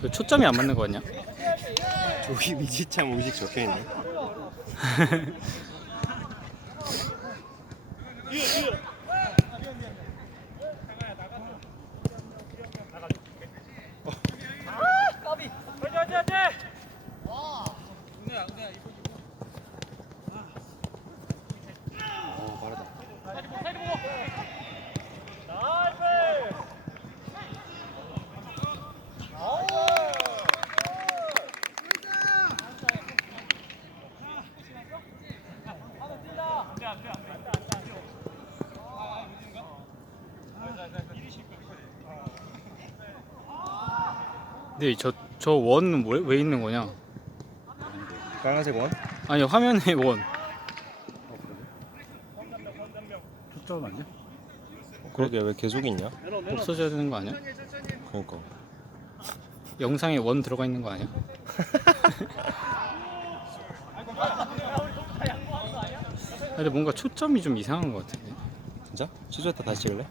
그 초점이 안 맞는 거 아니야? 조기 미지참 음식 적혀있네 어 빠르다 근데 저저 원은 왜, 왜 있는 거냐? 빨간색 원? 아니 화면에 원. 초점 아니야? 그러게 왜 계속 있냐? 없어져야 되는 거 아니야? 그러니까 영상에 원 들어가 있는 거 아니야? 근데 뭔가 초점이 좀 이상한 것 같은데. 진짜? 취소했다 다시 찍을래?